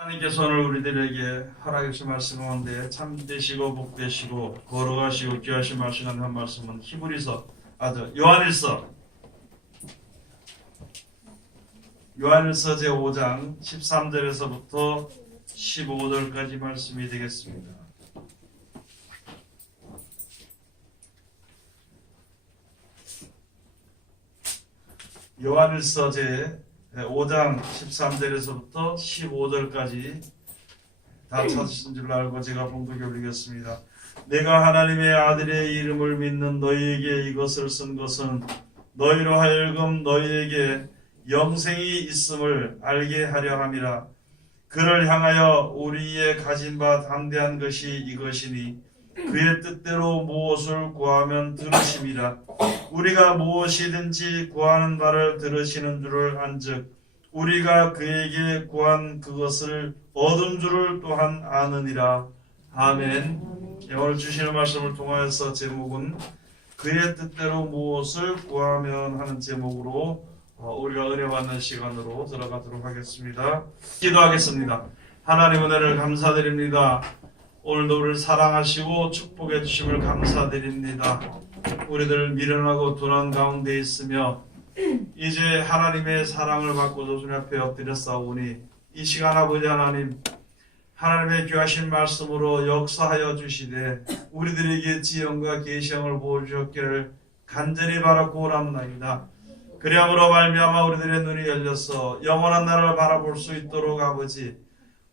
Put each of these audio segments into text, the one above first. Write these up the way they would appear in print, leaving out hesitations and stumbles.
하나님께서 오늘 우리들에게 허락해 주신 말씀 가운데 참되시고 복되시고 거룩하시고 귀하신 말씀한 한 말씀은 요한일서 제5장 13절에서부터 15절까지 말씀이 되겠습니다. 요한일서 제5장 13절에서부터 15절까지 다 찾으신 줄 알고 제가 봉독해 올리겠습니다. 내가 하나님의 아들의 이름을 믿는 너희에게 이것을 쓴 것은 너희로 하여금 너희에게 영생이 있음을 알게 하려 함이라. 그를 향하여 우리의 가진 바 담대한 것이 이것이니 그의 뜻대로 무엇을 구하면 들으심이라. 우리가 무엇이든지 구하는 바를 들으시는 줄을 안즉 우리가 그에게 구한 그것을 얻은 줄을 또한 아느니라. 아멘. 오늘 주시는 말씀을 통하여서 제목은 그의 뜻대로 무엇을 구하면 하는 제목으로 우리가 은혜 받는 시간으로 들어가도록 하겠습니다. 기도하겠습니다. 하나님 은혜를 감사드립니다. 오늘도 우리를 사랑하시고 축복해 주심을 감사드립니다. 우리들 미련하고 둔한 가운데 있으며 이제 하나님의 사랑을 받고도 주님 앞에 엎드렸사오니 이 시간 아버지 하나님, 하나님의 귀하신 말씀으로 역사하여 주시되 우리들에게 지형과 계시형을 보여주셨기를 간절히 바라고 오랍나이다. 그리함으로 말미암아 우리들의 눈이 열려서 영원한 나라를 바라볼 수 있도록 아버지,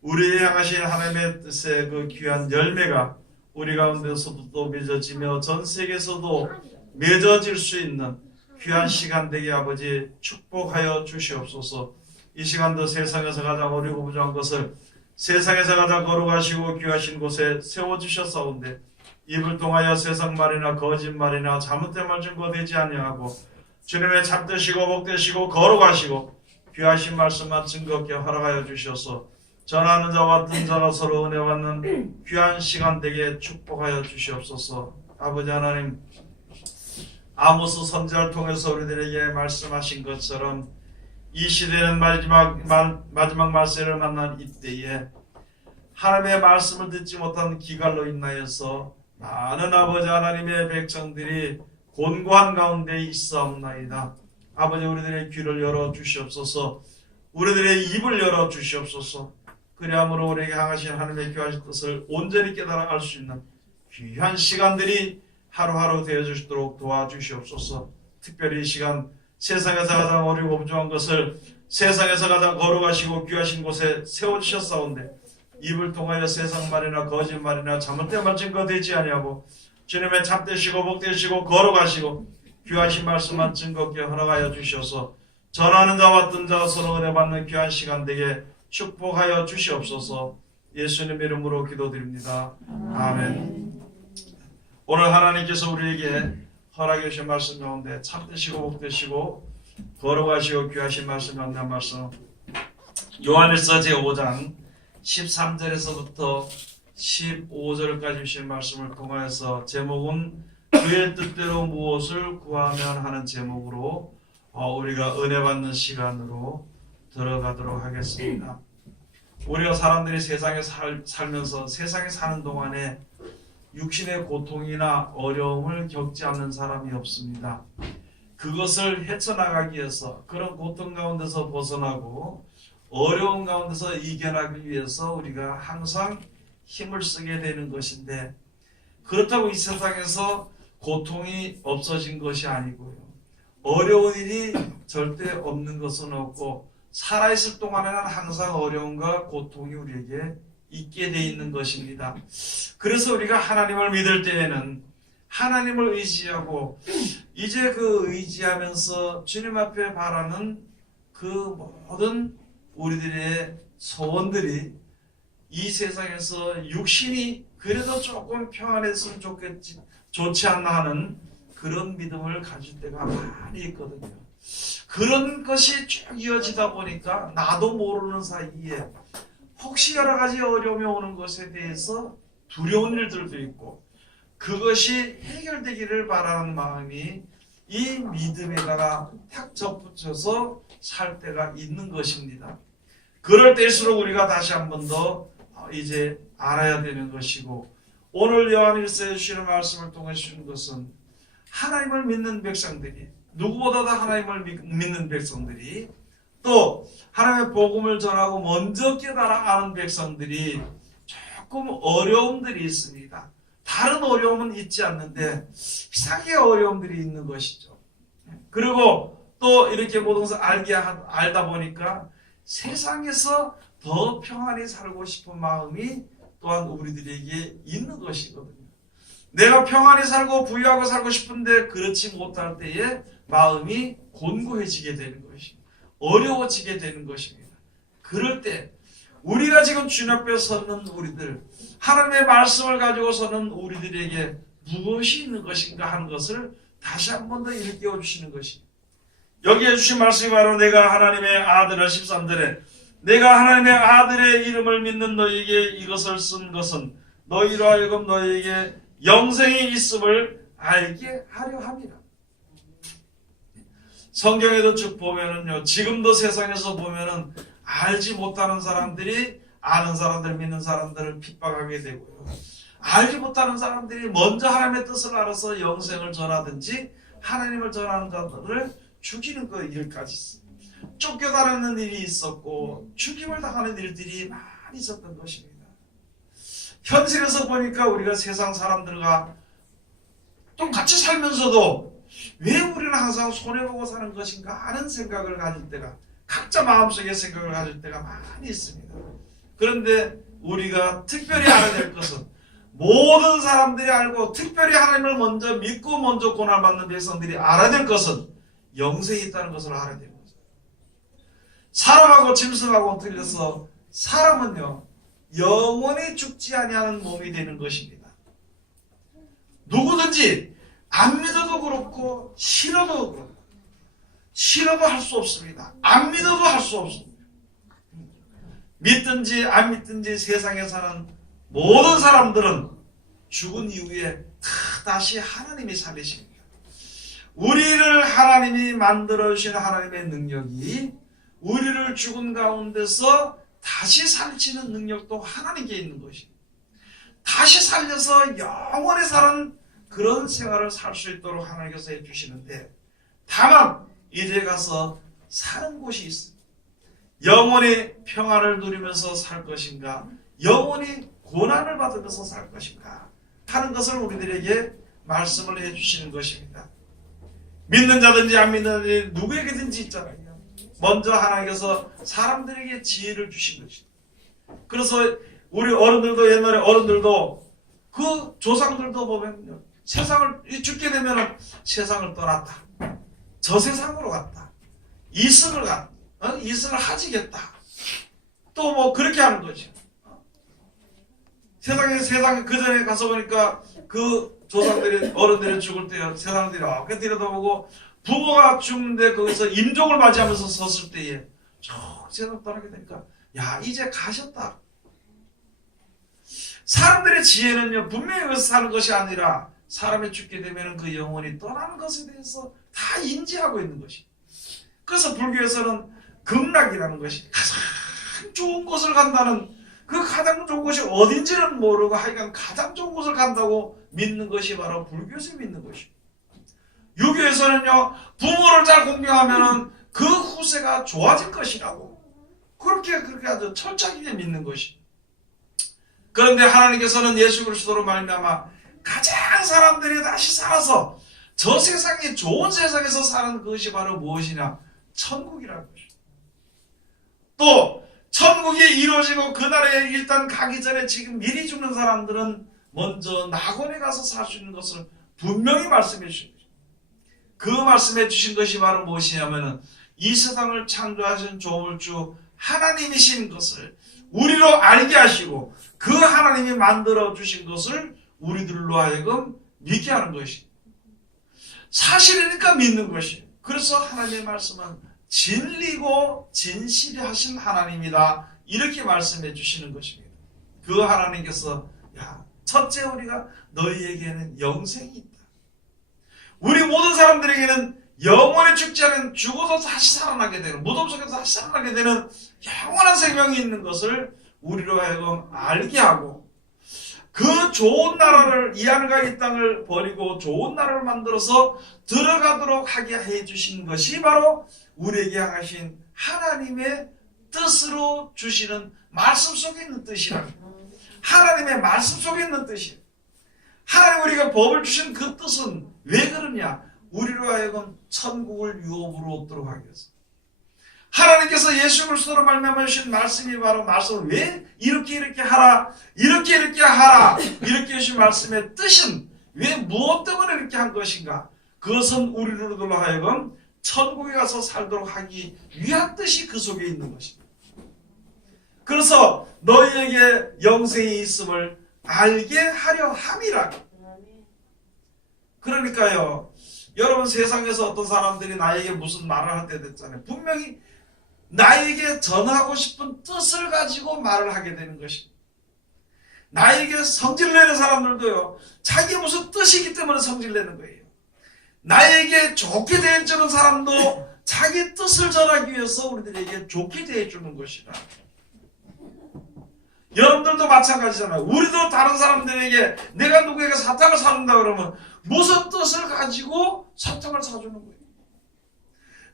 우리의 향하신 하나님의 뜻의 그 귀한 열매가 우리 가운데서도 또 맺어지며 전 세계에서도 맺어질 수 있는 귀한 시간 되게 아버지 축복하여 주시옵소서. 이 시간도 세상에서 가장 어리고 부족한 것을 세상에서 가장 거룩하시고 귀하신 곳에 세워주셨사온데 입을 통하여 세상 말이나 거짓말이나 잘못된 말 증거 되지 아니하고 주님의 참되시고 복되시고 거룩하시고 귀하신 말씀만 증거케 허락하여 주셔서 전하는 자와 듣는 자가 서로 은혜 받는 귀한 시간 되게 축복하여 주시옵소서. 아버지 하나님, 아모스 선지자를 통해서 우리들에게 말씀하신 것처럼 이 시대는 마지막 말세를 만난 이때에 하나님의 말씀을 듣지 못한 기갈로 인하여서 많은 아버지 하나님의 백성들이 곤고한 가운데 있사옵나이다. 아버지 우리들의 귀를 열어 주시옵소서. 우리들의 입을 열어 주시옵소서. 그리함으로 우리에게 향하신 하나님의 귀하신 뜻을 온전히 깨달아 알 수 있는 귀한 시간들이 하루하루 되어주시도록 도와주시옵소서. 특별히 이 시간 세상에서 가장 어리고 부족한 것을 세상에서 가장 거룩하시고 귀하신 곳에 세워주셨사온데 입을 통하여 세상 말이나 거짓말이나 잘못된 말 증거 되지 아니하고 주님의 참되시고 복되시고 거룩하시고 귀하신 말씀만 증거케 허락하여 주셔서 전하는 자와 듣는 자가 서로 은혜 받는 귀한 시간 되게 축복하여 주시옵소서. 예수님 이름으로 기도드립니다. 아멘. 오늘 하나님께서 우리에게 허락해 주신 말씀 가운데 참되시고 복되시고 거룩하시고 귀하신 말씀 가운데 한 말씀, 요한일서 제5장 13절에서부터 15절까지 주신 말씀을 통하여서 제목은 그의 뜻대로 무엇을 구하면 하는 제목으로 우리가 은혜 받는 시간으로 들어가도록 하겠습니다. 우리가 사람들이 세상에 살면서 세상에 사는 동안에 육신의 고통이나 어려움을 겪지 않는 사람이 없습니다. 그것을 헤쳐나가기 위해서, 그런 고통 가운데서 벗어나고 어려움 가운데서 이겨나기 위해서 우리가 항상 힘을 쓰게 되는 것인데, 그렇다고 이 세상에서 고통이 없어진 것이 아니고요, 어려운 일이 절대 없는 것은 없고 살아있을 동안에는 항상 어려움과 고통이 우리에게 있게 돼 있는 것입니다. 그래서 우리가 하나님을 믿을 때에는 하나님을 의지하고 이제 그 의지하면서 주님 앞에 바라는 그 모든 우리들의 소원들이 이 세상에서 육신이 그래도 조금 평안했으면 좋지 않나 하는 그런 믿음을 가질 때가 많이 있거든요. 그런 것이 쭉 이어지다 보니까 나도 모르는 사이에 혹시 여러 가지 어려움이 오는 것에 대해서 두려운 일들도 있고 그것이 해결되기를 바라는 마음이 이 믿음에다가 탁 접붙여서 살 때가 있는 것입니다. 그럴 때일수록 우리가 다시 한 번 더 이제 알아야 되는 것이고, 오늘 요한일서에 주시는 말씀을 통해 주시는 것은 하나님을 믿는 백성들이, 누구보다도 하나님을 믿는 백성들이, 또 하나님의 복음을 전하고 먼저 깨달아 아는 백성들이 조금 어려움들이 있습니다. 다른 어려움은 있지 않는데 이상하게 어려움들이 있는 것이죠. 그리고 또 이렇게 모든 것을 알다 보니까 세상에서 더 평안히 살고 싶은 마음이 또한 우리들에게 있는 것이거든요. 내가 평안히 살고 부유하고 살고 싶은데 그렇지 못할 때에 마음이 곤고해지게 되는 것입니다. 어려워지게 되는 것입니다. 그럴 때 우리가 지금 주님 앞에 서는 우리들, 하나님의 말씀을 가지고 서는 우리들에게 무엇이 있는 것인가 하는 것을 다시 한 번 더 일깨워 주시는 것입니다. 여기에 주신 말씀이 바로 내가 하나님의 아들을 13절에 내가 하나님의 아들의 이름을 믿는 너희에게 이것을 쓴 것은 너희로 하여금 너희에게 영생이 있음을 알게 하려 함이라. 성경에도 쭉 보면은요, 지금도 세상에서 보면은 알지 못하는 사람들이 아는 사람들, 믿는 사람들을 핍박하게 되고요. 알지 못하는 사람들이 먼저 하나님의 뜻을 알아서 영생을 전하든지 하나님을 전하는 자들을 죽이는 그 일까지 있습니다. 쫓겨다니는 일이 있었고 죽임을 당하는 일들이 많이 있었던 것입니다. 현실에서 보니까 우리가 세상 사람들과 똑같이 살면서도 왜 우리는 항상 손해보고 사는 것인가 하는 생각을 가질 때가, 각자 마음속에 생각을 가질 때가 많이 있습니다. 그런데 우리가 특별히 알아야 될 것은, 모든 사람들이 알고 특별히 하나님을 먼저 믿고 먼저 고난받는 백성들이 알아야 될 것은 영생이 있다는 것을 알아야 되는 거죠. 사람하고 짐승하고 틀려서 사람은요, 영원히 죽지 아니하는 몸이 되는 것입니다. 누구든지 안 믿어도 그렇고 싫어도 그렇고, 싫어도 할 수 없습니다. 안 믿어도 할 수 없습니다. 믿든지 안 믿든지 세상에 사는 모든 사람들은 죽은 이후에 다시 하나님이 살리십니다. 우리를 하나님이 만들어주신 하나님의 능력이 우리를 죽은 가운데서 다시 살리는 능력도 하나님께 있는 것입니다. 다시 살려서 영원히 사는 그런 생활을 살 수 있도록 하나님께서 해주시는데, 다만 이제 가서 사는 곳이 있습니다. 영원히 평안을 누리면서 살 것인가, 영원히 고난을 받으면서 살 것인가 하는 것을 우리들에게 말씀을 해주시는 것입니다. 믿는 자든지 안 믿는 자든지 누구에게든지 있잖아요. 먼저 하나님께서 사람들에게 지혜를 주신 것입니다. 그래서 우리 어른들도, 옛날에 어른들도 그 조상들도 보면요, 세상을 죽게 되면 세상을 떠났다, 저 세상으로 갔다, 이승을 갔다, 이승을 하지겠다, 또 뭐 그렇게 하는 거죠. 세상에 그 전에 가서 보니까 그 조상들이, 어른들이 죽을 때 세상들이 어깨 들여다보고 부모가 죽는데 거기서 임종을 맞이하면서 섰을 때에 세상 떠나게 되니까, 야, 이제 가셨다. 사람들의 지혜는요, 분명히 여기서 사는 것이 아니라 사람이 죽게 되면 그 영혼이 떠나는 것에 대해서 다 인지하고 있는 것이. 그래서 불교에서는 극락이라는 것이, 가장 좋은 곳을 간다는, 그 가장 좋은 곳이 어딘지는 모르고 하여간 가장 좋은 곳을 간다고 믿는 것이 바로 불교에서 믿는 것입니다. 유교에서는요, 부모를 잘 공경하면은 그 후세가 좋아질 것이라고 그렇게 아주 철저하게 믿는 것이. 그런데 하나님께서는 예수 그리스도로 말미암아 가장 사람들이 다시 살아서 저 세상이 좋은 세상에서 사는 것이 바로 무엇이냐? 천국이라는 것입니다. 또 천국이 이루어지고 그날에 일단 가기 전에 지금 미리 죽는 사람들은 먼저 낙원에 가서 살 수 있는 것을 분명히 말씀해 주신 것입니다. 그 말씀해 주신 것이 바로 무엇이냐면은 이 세상을 창조하신 조물주 하나님이신 것을 우리로 알게 하시고 그 하나님이 만들어 주신 것을 우리들로 하여금 믿게 하는 것이 사실이니까 믿는 것이에요. 그래서 하나님의 말씀은 진리고 진실이 하신 하나님이다, 이렇게 말씀해 주시는 것입니다. 그 하나님께서, 야, 첫째 우리가 너희에게는 영생이 있다. 우리 모든 사람들에게는 영원히 죽지 않은 죽어서 다시 살아나게 되는, 무덤 속에서 다시 살아나게 되는 영원한 생명이 있는 것을 우리로 하여금 알게 하고, 그 좋은 나라를, 이 하늘과 이 땅을 버리고 좋은 나라를 만들어서 들어가도록 하게 해주신 것이 바로 우리에게 향하신 하나님의 뜻으로 주시는 말씀 속에 있는 뜻이라. 하나님의 말씀 속에 있는 뜻이에요. 하나님 우리가 법을 주신 그 뜻은 왜 그러냐? 우리로 하여금 천국을 유업으로 얻도록 하기 위해서. 하나님께서 예수 그리스도로 말미암아 주신 말씀이 바로 말씀을 왜 이렇게 하라, 이렇게 하라, 이렇게 주신 말씀의 뜻은 왜 무엇 때문에 이렇게 한 것인가? 그것은 우리로 하여금 천국에 가서 살도록 하기 위한 뜻이 그 속에 있는 것입니다. 그래서 너희에게 영생이 있음을 알게 하려 함이라. 그러니까요, 여러분 세상에서 어떤 사람들이 나에게 무슨 말을 할 때 됐잖아요. 분명히 나에게 전하고 싶은 뜻을 가지고 말을 하게 되는 것입니다. 나에게 성질내는 사람들도요, 자기 무슨 뜻이 있기 때문에 성질내는 거예요. 나에게 좋게 대해주는 사람도 자기 뜻을 전하기 위해서 우리들에게 좋게 대해주는 것이라. 여러분들도 마찬가지잖아요. 우리도 다른 사람들에게 내가 누구에게 사탕을 사준다 그러면 무슨 뜻을 가지고 사탕을 사주는 거예요.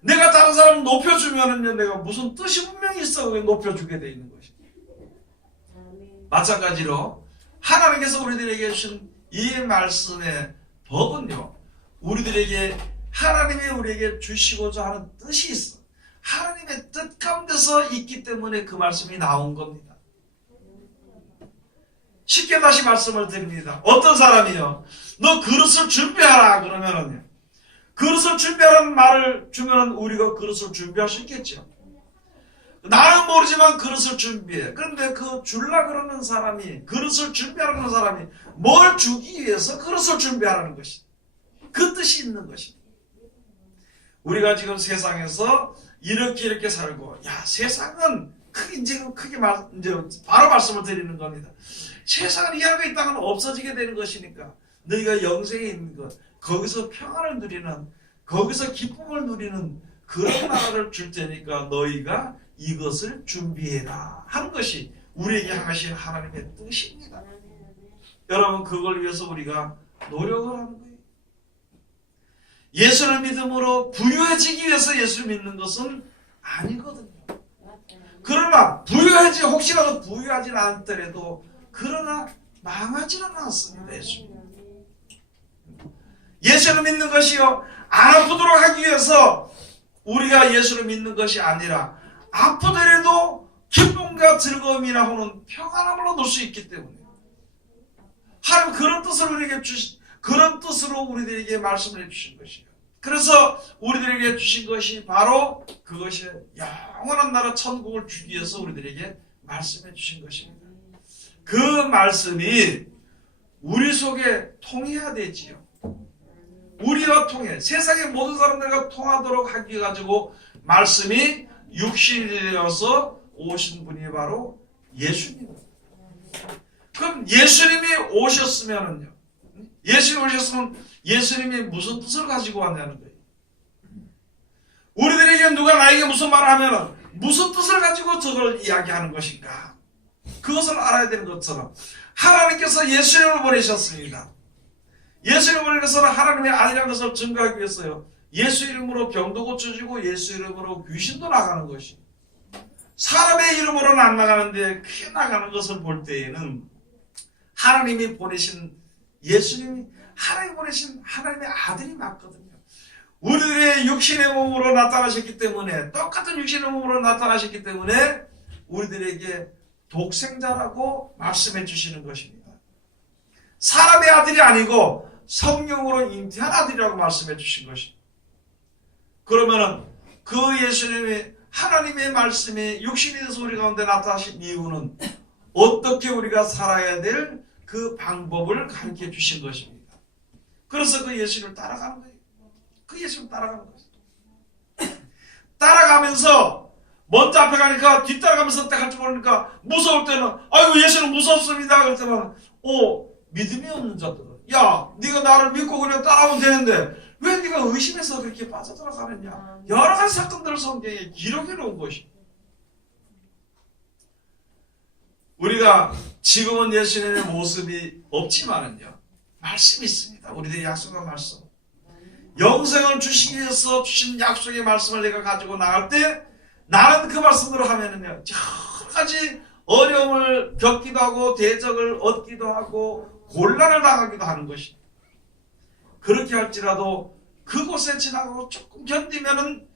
내가 다른 사람을 높여주면은요, 내가 무슨 뜻이 분명히 있어 높여주게 돼 있는 것입니다. 마찬가지로 하나님께서 우리들에게 주신 이 말씀의 법은요, 우리들에게 하나님이 우리에게 주시고자 하는 뜻이 있어. 하나님의 뜻 가운데서 있기 때문에 그 말씀이 나온 겁니다. 쉽게 다시 말씀을 드립니다. 어떤 사람이요, 너 그릇을 준비하라 그러면은요, 그릇을 준비하라는 말을 주면 우리가 그릇을 준비할 수 있겠죠. 나는 모르지만 그릇을 준비해. 그런데 그 줄라 그러는 사람이, 그릇을 준비하라는 사람이 뭘 주기 위해서 그릇을 준비하라는 것이, 그 뜻이 있는 것입니다. 우리가 지금 세상에서 이렇게 살고, 야, 세상은 이제 바로 말씀을 드리는 겁니다. 세상은 이 하늘과 이 땅은 없어지게 되는 것이니까 너희가 영생에 있는 것, 거기서 평안을 누리는, 거기서 기쁨을 누리는 그런 나라를 줄 테니까 너희가 이것을 준비해라 하는 것이 우리에게 향하신 하나님의 뜻입니다. 여러분, 그걸 위해서 우리가 노력을 하는 거예요. 예수를 믿음으로 부유해지기 위해서 예수를 믿는 것은 아니거든요. 그러나 혹시라도 부유하지는 않더라도 그러나 망하지는 않습니다. 예수를 믿는 것이요, 안 아프도록 하기 위해서 우리가 예수를 믿는 것이 아니라 아프더라도 기쁨과 즐거움이나 하는 평안함을 얻을 수 있기 때문에 하나님 그런 뜻을 우리에게 그런 뜻으로 우리들에게 말씀을 해주신 것이에요. 그래서 우리들에게 주신 것이 바로 그것이 영원한 나라 천국을 주기 위해서 우리들에게 말씀해 주신 것입니다. 그 말씀이 우리 속에 통해야 되지요. 우리와 통해, 세상의 모든 사람들과 통하도록 하기 가지고 말씀이 육신이 되어서 오신 분이 바로 예수님입니다. 그럼 예수님이 오셨으면은요, 예수님이 오셨으면 예수님이 무슨 뜻을 가지고 왔냐는 거예요. 우리들에게 누가 나에게 무슨 말을 하면은 무슨 뜻을 가지고 저걸 이야기하는 것인가, 그것을 알아야 되는 것처럼 하나님께서 예수님을 보내셨습니다. 예수님을 보내서는 하나님의 아니라는 것을 증거하기 위해서요, 예수 이름으로 병도 고쳐지고 예수 이름으로 귀신도 나가는 것이, 사람의 이름으로는 안 나가는데 크게 나가는 것을 볼 때에는 하나님이 보내신 예수님이 하나님이 보내신 하나님의 아들이 맞거든요. 우리들의 육신의 몸으로 나타나셨기 때문에, 똑같은 육신의 몸으로 나타나셨기 때문에 우리들에게 독생자라고 말씀해 주시는 것입니다. 사람의 아들이 아니고 성령으로 잉태한 아들이라고 말씀해 주신 것입니다. 그러면은 그 예수님이, 하나님의 말씀이 육신이 돼서 우리 가운데 나타나신 이유는 어떻게 우리가 살아야 될 그 방법을 가르쳐 주신 것입니다. 그래서 그 예수를 따라가는 거예요. 그 예수를 따라가는 거예요. 따라가면서 먼저 앞에 가니까 뒤따라가면서 딱 할 줄 모르니까 무서울 때는 아이고 예수는 무섭습니다. 그랬더니 믿음이 없는 자들은, 야, 네가 나를 믿고 그냥 따라오면 되는데 왜 네가 의심해서 그렇게 빠져들어가느냐? 여러 가지 사건들을 성경에 기록해 놓은 것이. 우리가 지금은 예수님의 모습이 없지만은요, 말씀이 있습니다. 우리들의 약속한 말씀. 영생을 주시기 위해서 주신 약속의 말씀을 내가 가지고 나갈 때 나는 그 말씀대로 하면은요, 여러 가지 어려움을 겪기도 하고 대적을 얻기도 하고 곤란을 당하기도 하는 것이. 그렇게 할지라도 그곳에 지나고 조금 견디면은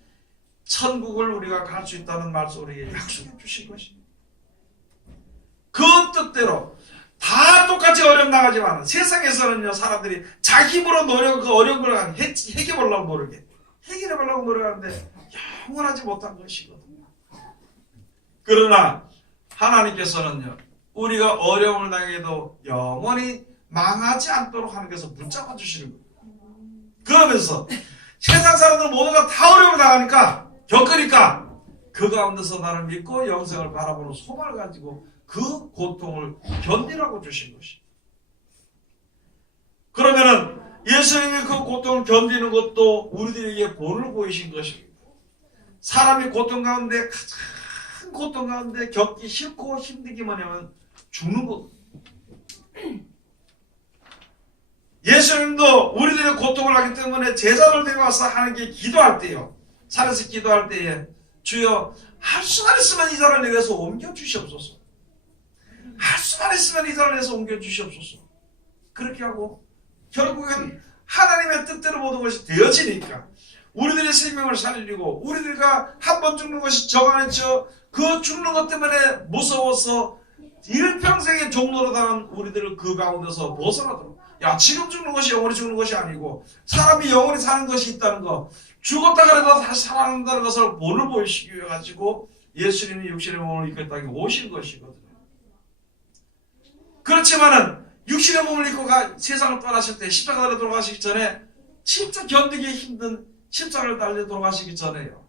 천국을 우리가 갈 수 있다는 말씀을 우리에게 약속해 주신 것입니다. 그 뜻대로 다 똑같이 어려움 나가지만 세상에서는요, 사람들이 자기 힘으로 노력, 그 어려운 걸 해결하려고 노력해. 해결해보려고 노력하는데 영원하지 못한 것이거든요. 그러나 하나님께서는요, 우리가 어려움을 당해도 영원히 망하지 않도록 하는 것을 붙잡아 주시는 거예요. 그러면서 세상 사람들 모두가 다 어려움을 당하니까, 겪으니까 그 가운데서 나를 믿고 영생을 바라보는 소망을 가지고 그 고통을 견디라고 주신 것이. 그러면은 예수님이 그 고통을 견디는 것도 우리들에게 본을 보이신 것입니다. 사람이 고통 가운데, 가장 고통 가운데 겪기 싫고 힘든 게 뭐냐면 죽는 것. 예수님도 우리들의 고통을 하기 때문에 제자들 데려와서 하나님께 기도할 때요, 산에서 기도할 때에 주여 할 수만 있으면 이 자를 내게서 옮겨 주시옵소서. 할 수만 있으면 이 자를 내게서 옮겨 주시옵소서. 그렇게 하고 결국엔 하나님의 뜻대로 모든 것이 되어지니까 우리들의 생명을 살리고 우리들과 한 번 죽는 것이 정하였죠. 그 죽는 것 때문에 무서워서 일평생의 종로로 당한 우리들을 그 가운데서 벗어나도록. 야, 지금 죽는 것이 영원히 죽는 것이 아니고 사람이 영원히 사는 것이 있다는 거, 죽었다 그래도 다시 살아난다는 것을 본을 보이시기 위해 가지고 예수님이 육신의 몸을 입고 이 땅에 오신 것이거든요. 그렇지만은 육신의 몸을 입고 세상을 떠나실 때 십자가에 돌아가시기 전에, 진짜 견디기 힘든 십자가를 달려 돌아가시기 전에요,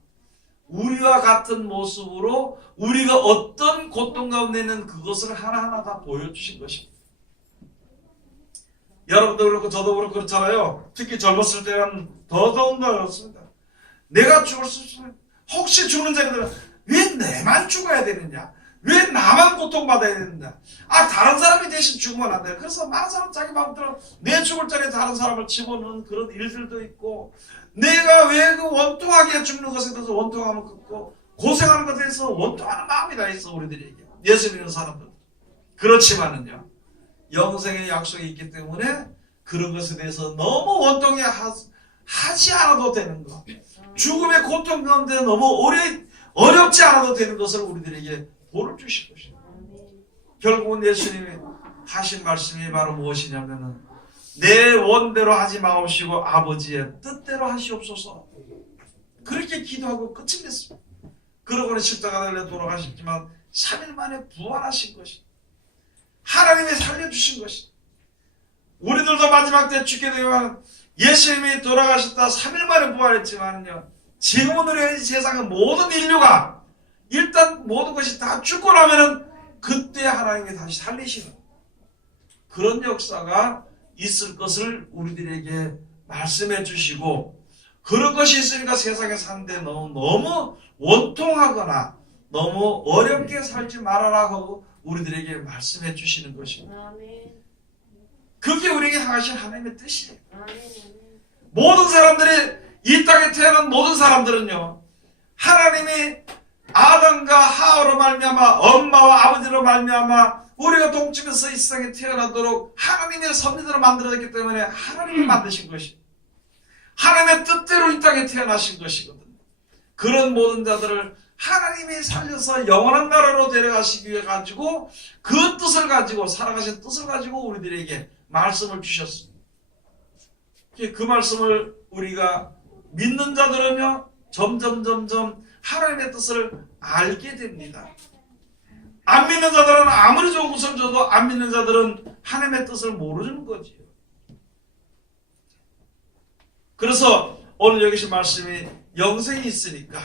우리와 같은 모습으로 우리가 어떤 고통 가운데 있는 그것을 하나하나 다 보여주신 것입니다. 여러분도 그렇고 저도 그렇고 그렇잖아요. 특히 젊었을 때는 더더군다나 그렇습니다. 내가 죽을 수 있으면, 혹시 죽는 자들은 왜 내만 죽어야 되느냐? 왜 나만 고통받아야 되느냐? 다른 사람이 대신 죽으면 안 돼. 그래서 많은 사람 자기 마음대로 내 죽을 자리에 다른 사람을 집어넣는 그런 일들도 있고, 내가 왜 그 원통하게 죽는 것에 대해서 원통함을 갖고 고생하는 것에 대해서 원통하는 마음이 다 있어, 우리들에게. 예수 믿는 사람들. 그렇지만은요, 영생의 약속이 있기 때문에 그런 것에 대해서 너무 원통해 하지 않아도 되는 것, 죽음의 고통 가운데 너무 어렵지 않아도 되는 것을 우리들에게 보를 주실 것입니다. 결국은 예수님이 하신 말씀이 바로 무엇이냐면은, 내 원대로 하지 마옵시고 아버지의 뜻대로 하시옵소서. 그렇게 기도하고 끝이 됐습니다. 그러고는 십자가 달려 돌아가셨지만 3일 만에 부활하신 것이, 하나님이 살려주신 것이. 우리들도 마지막 때 죽게 되면 예수님이 돌아가셨다 3일 만에 부활했지만요, 지금 우리 세상의 모든 인류가 일단 모든 것이 다 죽고 나면은 그때 하나님이 다시 살리시는 그런 역사가 있을 것을 우리들에게 말씀해 주시고, 그런 것이 있으니까 세상에 사는데 너무 원통하거나 너무 어렵게 살지 말아라 하고 우리들에게 말씀해 주시는 것입니다. 그게 우리에게 향하신 하나님의 뜻이에요. 모든 사람들이, 이 땅에 태어난 모든 사람들은요, 하나님이 아담과 하와로 말미암아, 엄마와 아버지로 말미암아 우리가 동침해서 이 세상에 태어나도록 하나님의 섭리대로 만들어졌기 때문에 하나님이 만드신 것입니다. 하나님의 뜻대로 이 땅에 태어나신 것이거든요. 그런 모든 자들을 하나님이 살려서 영원한 나라로 데려가시기 위해 가지고 그 뜻을 가지고, 살아가신 뜻을 가지고 우리들에게 말씀을 주셨습니다. 그 말씀을 우리가 믿는 자들은요, 점점 하나님의 뜻을 알게 됩니다. 안 믿는 자들은 아무리 좋은 것을 줘도 안 믿는 자들은 하나님의 뜻을 모르는 거지요. 그래서 오늘 여기서 말씀이 영생이 있으니까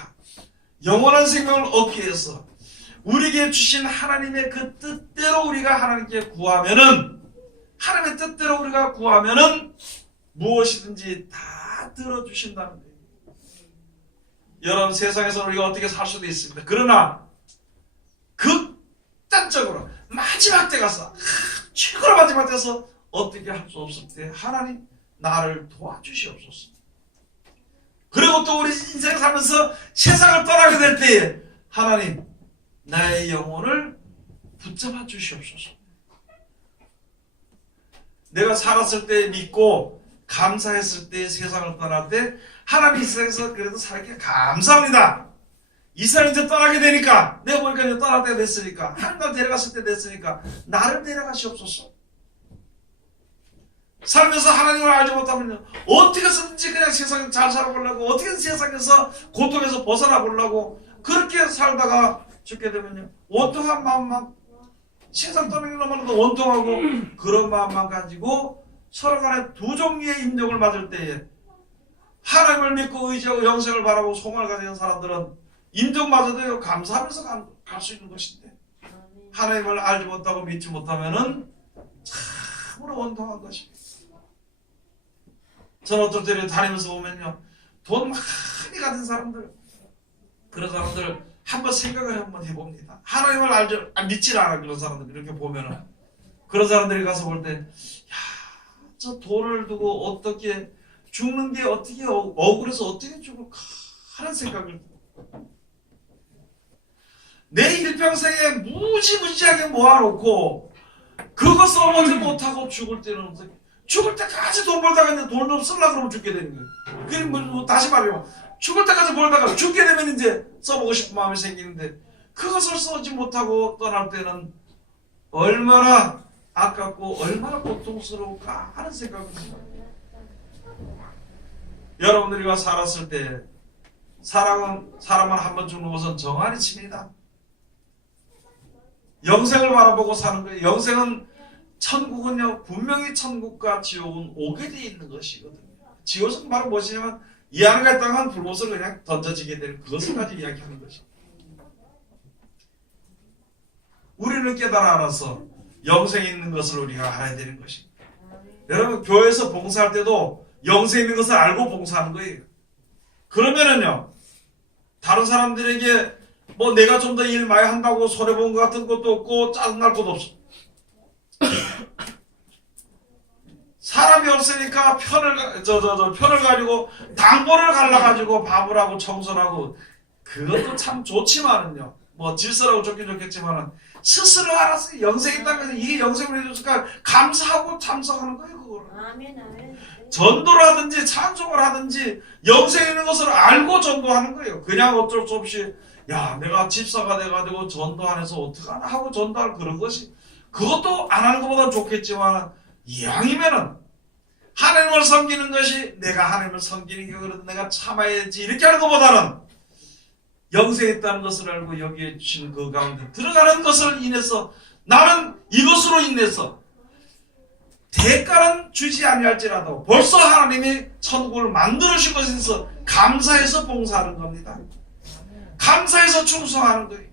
영원한 생명을 얻기 위해서 우리에게 주신 하나님의 그 뜻대로 우리가 하나님께 구하면은, 하나님의 뜻대로 우리가 구하면은 무엇이든지 다 다 들어주신다는 거예요. 여러분, 세상에서 우리가 어떻게 살 수도 있습니다. 그러나 극단적으로 마지막 때 가서 최고로 마지막 때서 어떻게 할 수 없을 때 하나님 나를 도와주시옵소서. 그리고 또 우리 인생 살면서 세상을 떠나게 될 때에 하나님 나의 영혼을 붙잡아 주시옵소서. 내가 살았을 때 믿고 감사했을 때 세상을 떠날 때 하나님 이 세상에서 그래도 살게 감사합니다. 이 세상 이제 떠나게 되니까 내가 보니까 이제 떠날 때가 됐으니까 하나님과 데려갔을 때 됐으니까 나를 데려가시옵소서. 살면서 하나님을 알지 못하면 어떻게 해서든지 그냥 세상에 잘 살아보려고 어떻게 세상에서 고통에서 벗어나 보려고 그렇게 살다가 죽게 되면요 원통한 마음만 세상 떠나는 것만으로도 원통하고 그런 마음만 가지고 서로 간에 두 종류의 임종을 맞을 때에 하나님을 믿고 의지하고 영생을 바라보고 소망을 가지는 사람들은 임종마저도 감사하면서 갈 수 있는 것인데 하나님을 알지 못하고 믿지 못하면은 참으로 원통한 것입니다. 저는 어떨 때는 다니면서 보면요 돈 많이 가진 사람들 그런 사람들 한번 생각을 한번 해봅니다. 하나님을 믿질 않아. 그런 사람들 이렇게 보면은 그런 사람들이 가서 볼 때 야, 저 돈을 두고 어떻게 죽는 게 어떻게 억울해서 어떻게 죽을까 하는 생각을 내 일평생에 무지무지하게 모아놓고 그거 써보지 못하고 죽을 때는 어떻게 죽을 때까지 돈 벌다가 이제 돈 좀 쓰려고 그러면 죽게 되는 거예요. 그럼 뭐 다시 말하면 죽을 때까지 벌다가 죽게 되면 이제 써보고 싶은 마음이 생기는데 그것을 쓰지 못하고 떠날 때는 얼마나 아깝고 얼마나 고통스러울까 하는 생각을 합니다. 여러분들이가 살았을 때 사람은 한 번 죽는 것은 정한이 칩니다. 영생을 바라보고 사는 거예요. 영생은 천국은요 분명히 천국과 지옥은 오게 돼 있는 것이거든요. 지옥은 바로 무엇이냐면 이 안에 땅은 불못으로 그냥 던져지게 되는 그것을 가지고 이야기하는 것입니다. 우리는 깨달아 알아서 영생에 있는 것을 우리가 알아야 되는 것입니다. 여러분 교회에서 봉사할 때도 영생에 있는 것을 알고 봉사하는 거예요. 그러면은요 다른 사람들에게 뭐 내가 좀 더 일 많이 한다고 손해본 것 같은 것도 없고 짜증날 것도 없어. 사람이 없으니까 편을 가지고 당보를 갈라가지고 밥을 하고 청소를 하고 그것도 참 좋지만은요 뭐 질서라고 좋긴 좋겠지만은 스스로 알아서 영생이 있다는 것은 이게 영생을 해줬으니까 감사하고 참석하는 거예요. 그거를 아멘, 아멘. 전도를 하든지 찬송을 하든지 영생이 있는 것을 알고 전도하는 거예요. 그냥 어쩔 수 없이 야 내가 집사가 돼가지고 전도 안 해서 어떡하나 하고 전도할 그런 것이 그것도 안 하는 것보다 좋겠지만 이왕이면은 하나님을 섬기는 것이 내가 하나님을 섬기는 게 그래도 내가 참아야지 이렇게 하는 것보다는 영생에 있다는 것을 알고 여기에 주신 그 가운데 들어가는 것을 인해서 나는 이것으로 인해서 대가는 주지 아니할지라도 벌써 하나님이 천국을 만들어 주신 것에 대해서 감사해서 봉사하는 겁니다. 감사해서 충성하는 거예요.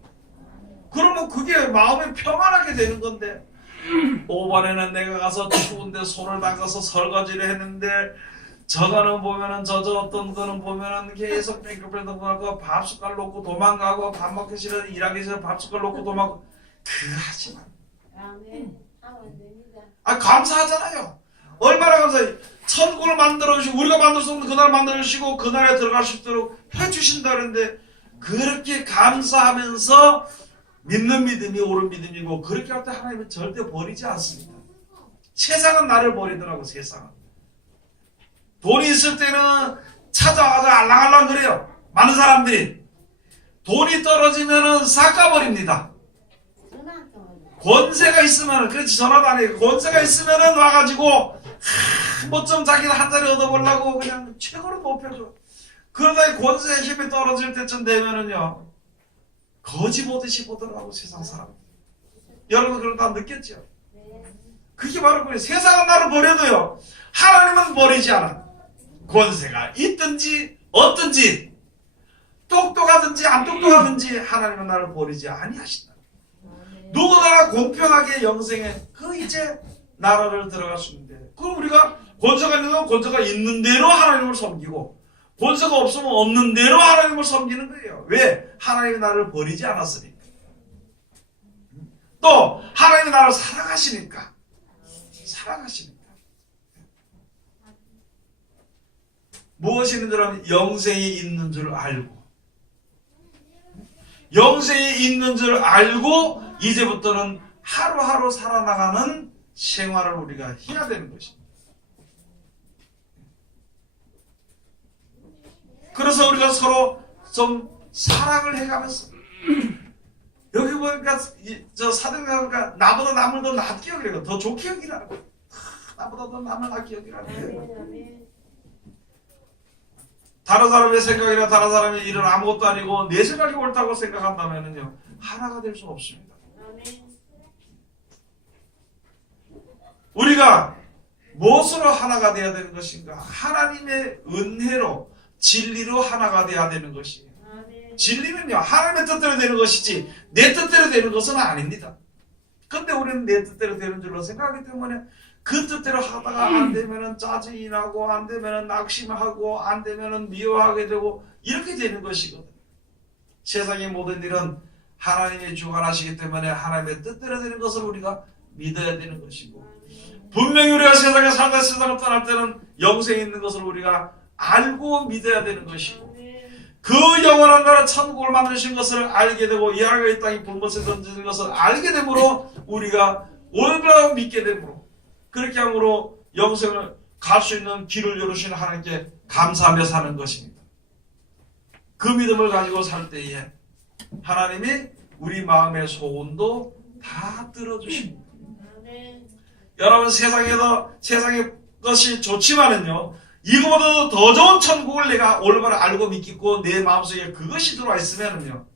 그러면 그게 마음이 평안하게 되는 건데 5번에는 내가 가서 추운데 손을 담가서 설거지를 했는데 저거는 보면은 저 어떤 거는 보면은 계속 뺑글뺑글하고 밥 숟갈 놓고 도망가고 밥 먹기 싫어 일하기 싫어 밥 숟갈 놓고 도망가고 그거 하지 마. 아멘. 하면 됩니다. 감사하잖아요. 얼마나 감사해. 천국을 만들어 주시고 우리가 만들 수 없는 그날 만들어 주시고 그날에 들어갈 수 있도록 해주신다는데 그렇게 감사하면서 믿는 믿음이 옳은 믿음이고 그렇게 할 때 하나님은 절대 버리지 않습니다. 세상은 나를 버리더라고. 세상은 돈이 있을 때는 찾아와서 알랑알랑 그래요. 많은 사람들이 돈이 떨어지면은 싹가버립니다. 권세가 있으면은 그렇지 전화도 안 해요. 권세가 있으면은 와가지고 뭐 좀 자기는 한 자리 얻어보려고 그냥 최고로 높여줘. 그러다 권세의 힘이 떨어질 때쯤 되면은요 거지 보듯이 보더라고 세상 사람. 여러분 그런 거 다 느꼈죠? 그게 바로 그래요. 세상은 나를 버려도요 하나님은 버리지 않아. 권세가 있든지 어떤지 똑똑하든지 안 똑똑하든지 하나님은 나를 버리지 아니하신다. 누구나 공평하게 영생에 그 이제 나라를 들어갈 수 있는데 그럼 우리가 권세가 있는 건 권세가 있는 대로 하나님을 섬기고, 권세가 없으면 없는 대로 하나님을 섬기는 거예요. 왜? 하나님이 나를 버리지 않았으니까. 또 하나님이 나를 사랑하시니까. 무엇이 있는 줄 알면 영생이 있는 줄 알고, 영생이 있는 줄 알고 이제부터는 하루하루 살아나가는 생활을 우리가 해야 되는 것입니다. 그래서 우리가 서로 좀 사랑을 해가면서, 여기 보니까 저 사도행전 보니까 나보다 남을 더 낫게 여기라고, 더 좋게 여기라고, 나보다 더 남을 낫게 여기라고. 아멘. 다른 사람의 생각이나 다른 사람의 일은 아무것도 아니고 내 생각이 옳다고 생각한다면요, 하나가 될 수 없습니다. 아멘. 우리가 무엇으로 하나가 되어야 되는 것인가? 하나님의 은혜로, 진리로 하나가 되어야 되는 것이에요. 아멘. 진리는요, 하나님의 뜻대로 되는 것이지 내 뜻대로 되는 것은 아닙니다. 근데 우리는 내 뜻대로 되는 줄로 생각하기 때문에 그 뜻대로 하다가 안 되면은 짜증이 나고, 안 되면은 낙심하고, 안 되면은 미워하게 되고, 이렇게 되는 것이거든. 세상의 모든 일은 하나님이 주관하시기 때문에 하나님의 뜻대로 되는 것을 우리가 믿어야 되는 것이고, 분명히 우리가 세상에 살다 세상을 떠날 때는 영생이 있는 것을 우리가 알고 믿어야 되는 것이고, 그 영원한 나라 천국을 만드신 것을 알게 되고, 이 하나님의 땅이 불못에 던지는 것을 알게 되므로 우리가 얼마나 믿게 되므로, 그렇게 함으로 영생을 갈 수 있는 길을 열으신 하나님께 감사하며 사는 것입니다. 그 믿음을 가지고 살 때에 하나님이 우리 마음의 소원도 다 들어주십니다. 여러분, 세상의 것이 좋지만은요, 이거보다도 더 좋은 천국을 내가 올바로 알고 믿고 내 마음속에 그것이 들어와 있으면은요,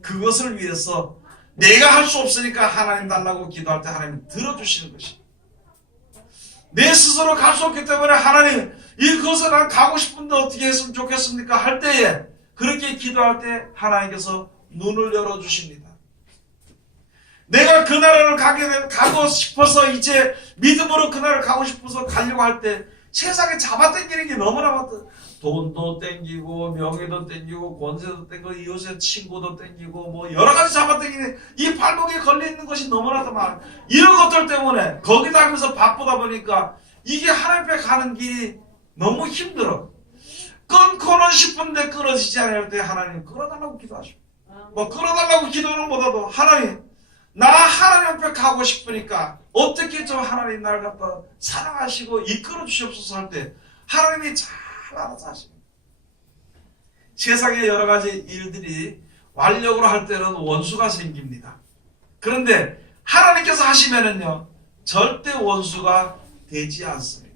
그것을 위해서 내가 할 수 없으니까 하나님 달라고 기도할 때 하나님이 들어주시는 것입니다. 내 스스로 갈 수 없기 때문에 하나님, 이것을 난 가고 싶은데 어떻게 했으면 좋겠습니까? 할 때에, 그렇게 기도할 때 하나님께서 눈을 열어주십니다. 내가 그 나라를 가고 싶어서, 이제 믿음으로 그 나라를 가고 싶어서 가려고 할 때 세상에 잡아당기는 게 너무나 많다. 돈도 땡기고, 명예도 땡기고, 권세도 땡기고, 이웃의 친구도 땡기고, 뭐 여러 가지 잡아당기는, 이 발목에 걸려있는 것이 너무나도 많아. 이런 것들 때문에 거기다 하면서 바쁘다 보니까 이게 하나님 앞에 가는 길이 너무 힘들어. 끊고는 싶은데 끊어지지 않을 때 하나님 끌어달라고 기도하시고, 뭐 끌어달라고 기도는 못해도 하나님, 나 하나님 앞에 가고 싶으니까 어떻게 좀 하나님 나를 갖다 사랑하시고 이끌어 주시옵소서 할 때 하나님이 잘 알아서 하십니다. 세상에 여러 가지 일들이 완력으로 할 때는 원수가 생깁니다. 그런데 하나님께서 하시면은요, 절대 원수가 되지 않습니다.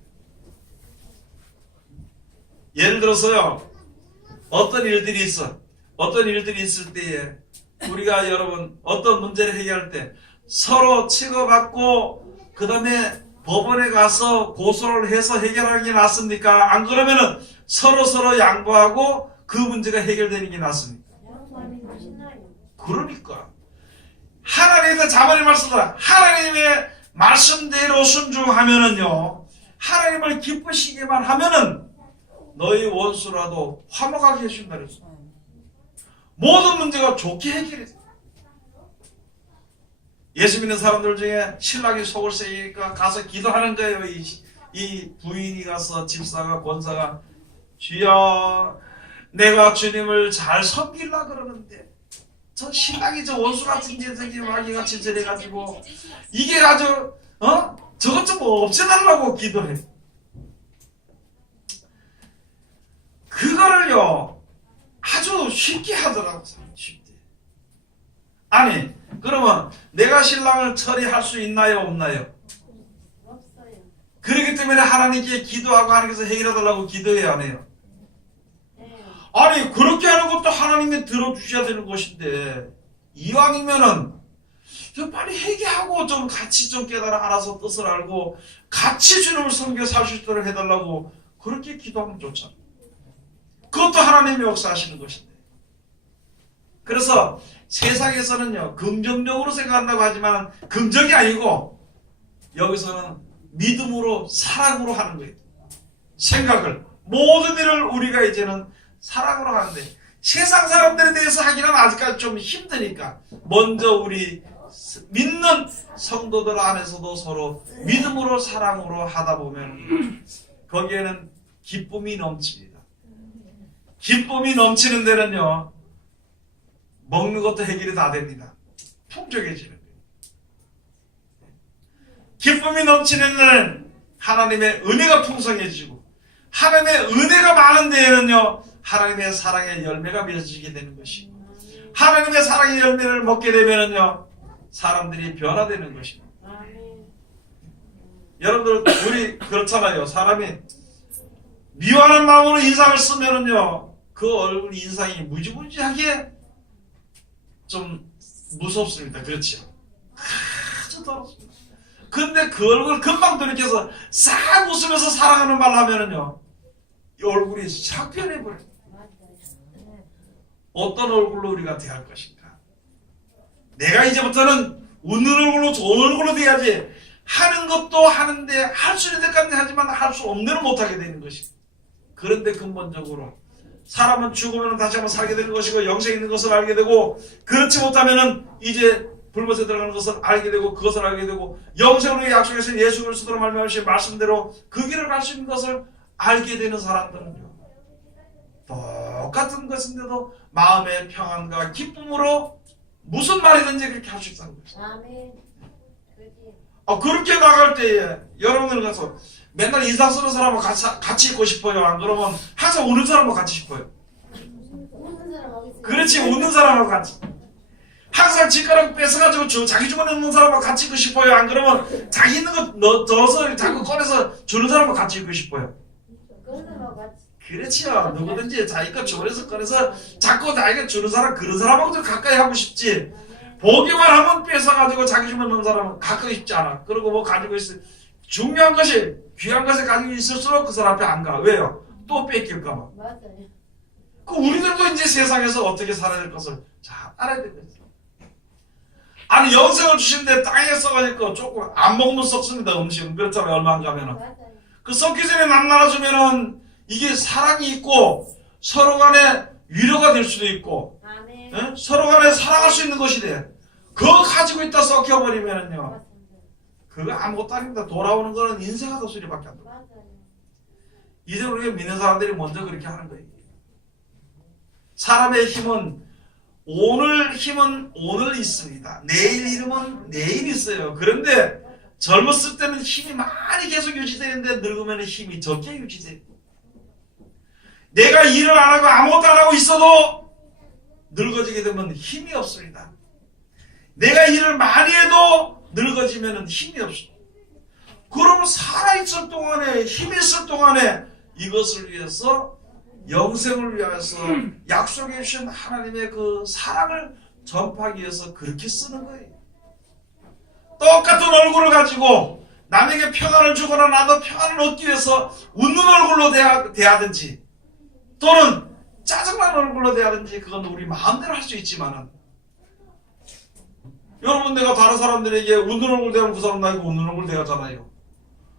예를 들어서요, 어떤 일들이 있을 때에 우리가 여러분 어떤 문제를 해결할 때 서로 치고받고 그 다음에 법원에 가서 고소를 해서 해결하는 게 낫습니까? 안 그러면은 서로 양보하고 그 문제가 해결되는 게 낫습니까? 그러니까 하나님의 자문의 말씀을 하나님의 말씀대로 순종하면은요, 하나님을 기쁘시게만 하면은 너희 원수라도 화목하게 해준다 그랬어. 모든 문제가 좋게 해결해. 예수 믿는 사람들 중에 신랑이 속을 썩이니까 가서 기도하는 거예요. 이 부인이 가서, 집사가, 권사가, 주여, 내가 주님을 잘 섬기려고 그러는데 저 신랑이 저 원수 같은 녀석이 마귀같이 저래가지고 이게 아주 저것 좀 없애달라고 기도해. 그거를요 아주 쉽게 하더라고. 쉽게. 아니 그러면 내가 신랑을 처리할 수 있나요, 없나요? 없어요. 그렇기 때문에 하나님께 기도하고 하나님께서 해결해달라고 기도해야 하네요. 네. 아니 그렇게 하는 것도 하나님이 들어주셔야 되는 것인데, 이왕이면은 빨리 회개하고 좀 같이 좀 깨달아 알아서 뜻을 알고 같이 주님을 섬겨 살 수 있도록 해달라고 그렇게 기도하면 좋잖아. 그것도 하나님이 역사하시는 것인데. 그래서 세상에서는요 긍정적으로 생각한다고 하지만 긍정이 아니고 여기서는 믿음으로, 사랑으로 하는 거예요. 생각을, 모든 일을 우리가 이제는 사랑으로 하는데, 세상 사람들에 대해서 하기는 아직까지 좀 힘드니까 먼저 우리 믿는 성도들 안에서도 서로 믿음으로 사랑으로 하다 보면 거기에는 기쁨이 넘칩니다. 기쁨이 넘치는 데는요, 먹는 것도 해결이 다 됩니다. 풍족해지는 거예요. 기쁨이 넘치는 데는 하나님의 은혜가 풍성해지고, 하나님의 은혜가 많은 데에는요, 하나님의 사랑의 열매가 맺어지게 되는 것이고, 하나님의 사랑의 열매를 먹게 되면은요, 사람들이 변화되는 것입니다. 아멘. 여러분들, 우리 그렇잖아요. 사람이 미워하는 마음으로 인상을 쓰면은요, 그 얼굴 인상이 무지무지하게 좀 무섭습니다. 그렇죠? 아주 더럽습니다. 근데 그 얼굴 금방 돌이켜서 싹 웃으면서 사랑하는 말을 하면은요, 이 얼굴이 싹 변해버려요. 맞아요. 어떤 얼굴로 우리가 대할 것인가? 내가 이제부터는 웃는 얼굴로, 좋은 얼굴로 대야지. 하는 것도 하는데 할 수 있는 데까지 하지만 할 수 없는 데는 못하게 되는 것입니다. 그런데 근본적으로 사람은 죽으면 다시 한번 살게 되는 것이고, 영생이 있는 것을 알게 되고, 그렇지 못하면은 이제 불못에 들어가는 것을 알게 되고, 그것을 알게 되고, 영생을 위해 약속하신 예수 그리스도로 말미암으신 말씀대로 그 길을 갈 수 있는 것을 알게 되는 사람들은요, 똑같은 것인데도 마음의 평안과 기쁨으로 무슨 말이든지 그렇게 할 수 있다는 거죠. 아멘. 그지. 그렇게 나갈 때에 여러분들 가서 맨날 인상 쓰는 사람하고 같이 있고 싶어요? 안 그러면 항상 우는 사람하고 같이 싶어요? 웃는 사람하고 있으면 그렇지, 웃는 사람하고 같이. 항상 숟가락 뺏어가지고 자기 주머니에 있는 사람하고 같이 있고 싶어요? 안 그러면 자기 있는 거 넣어서 자꾸 꺼내서 주는 사람하고 같이 있고 싶어요? 그런 사람하고 같이. 그렇지요. 누구든지 자기 거 주머니에서 꺼내서 자꾸 자기가 주는 사람, 그런 사람하고 좀 가까이 하고 싶지. 보기만 하면 뺏어가지고 자기 주머니에 있는 사람은 가까이 싶지 않아. 그리고 뭐 가지고 있어. 중요한 것이, 귀한 것을 가지고 있을수록 그 사람 앞에 안 가. 왜요? 또 뺏길까봐. 맞아요. 그 우리들도 이제 세상에서 어떻게 살아야 될 것을 잘 알아야 되겠죠. 아니, 영생을 주신데 땅에 써가지고 조금 안 먹으면 썩습니다. 음식은. 그렇잖아요. 얼마 안 가면은. 맞아요. 그 썩기 전에 남나라주면은 이게 사랑이 있고 서로 간에 위로가 될 수도 있고, 아멘. 예? 서로 간에 사랑할 수 있는 것이 돼. 그거 가지고 있다 썩혀버리면은요, 맞습니다. 그거 아무것도 아닙니다. 돌아오는 거는 인생하다 소리밖에 안 돼요. 맞아요. 이제 우리가 믿는 사람들이 먼저 그렇게 하는 거예요. 사람의 힘은 오늘 있습니다. 내일 이름은 내일 있어요. 그런데 젊었을 때는 힘이 많이 계속 유지되는데 늙으면 힘이 적게 유지돼요. 내가 일을 안 하고 아무것도 안 하고 있어도 늙어지게 되면 힘이 없습니다. 내가 일을 많이 해도 늙어지면 힘이 없습니다. 그럼 살아있을 동안에, 힘이 있을 동안에 이것을 위해서, 영생을 위해서 약속해 주신 하나님의 그 사랑을 전파하기 위해서 그렇게 쓰는 거예요. 똑같은 얼굴을 가지고 남에게 평안을 주거나 나도 평안을 얻기 위해서 웃는 얼굴로 대하든지, 또는 짜증나는 얼굴로 대하든지, 그건 우리 마음대로 할 수 있지만은, 여러분, 내가 다른 사람들에게 웃는 얼굴 대하면 그 사람 나에게 웃는 얼굴 대하잖아요.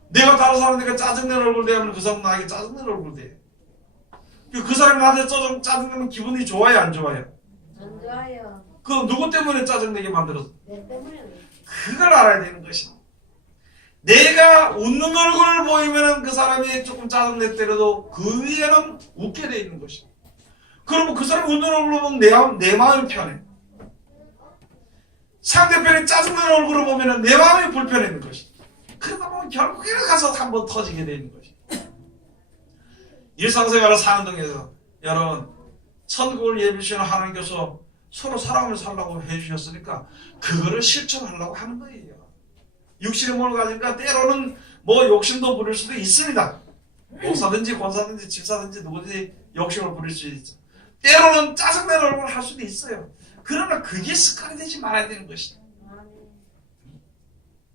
내가 다른 사람들에게 짜증내는 얼굴 대하면 그 사람 나에게 짜증내는 얼굴 대해. 그 사람이 나한테 짜증내면 기분이 좋아요, 안 좋아요? 안 좋아요. 그 누구 때문에 짜증내게 만들었어? 내 때문에. 그걸 알아야 되는 것이다. 내가 웃는 얼굴을 보이면 그 사람이 조금 짜증냈더라도 그 위에는 웃게 돼 있는 것이다. 그러면 그 사람이 웃는 얼굴을 보면 내 마음이 편해. 상대편이 짜증나는 얼굴을 보면 내 마음이 불편해지는 것이다. 그러다 보면 결국에는 가서 한번 터지게 되는 것이다. 일상생활을 사는 중에서 여러분, 천국을 예비시는 하나님께서 서로 사랑을 살라고 해주셨으니까 그거를 실천하려고 하는 거예요. 육신의 몸을 가지니까 때로는 뭐 욕심도 부릴 수도 있습니다. 목사든지 권사든지 집사든지 누구든지 욕심을 부릴 수 있죠. 때로는 짜증내는 얼굴을 할 수도 있어요. 그러나 그게 습관이 되지 말아야 되는 것이다.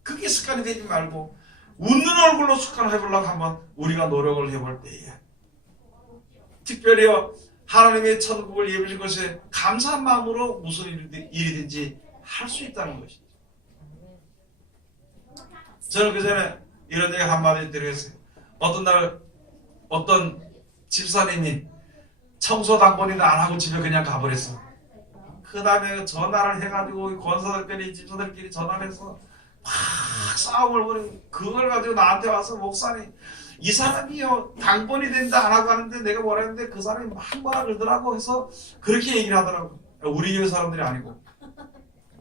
그게 습관이 되지 말고 웃는 얼굴로 습관을 해보려고 한번 우리가 노력을 해볼 때에, 특별히 하나님의 천국을 예비하신 것에 감사한 마음으로 무슨 일이든지 할 수 있다는 것이죠. 저는 그 전에 이런 얘기 한마디 드렸어요. 어떤 날 어떤 집사님이 청소 당번이도 안 하고 집에 그냥 가버렸어. 그 다음에 전화를 해가지고 권사들끼리 집사들끼리 전화를 해서 막 싸움을 벌이고 그걸 가지고 나한테 와서 목사님 이 사람이요 당번이 된다 안 하고 하는데 내가 뭐라 했는데 그 사람이 막 뭐라 그러더라고 해서 그렇게 얘기를 하더라고. 우리 교회 사람들이 아니고.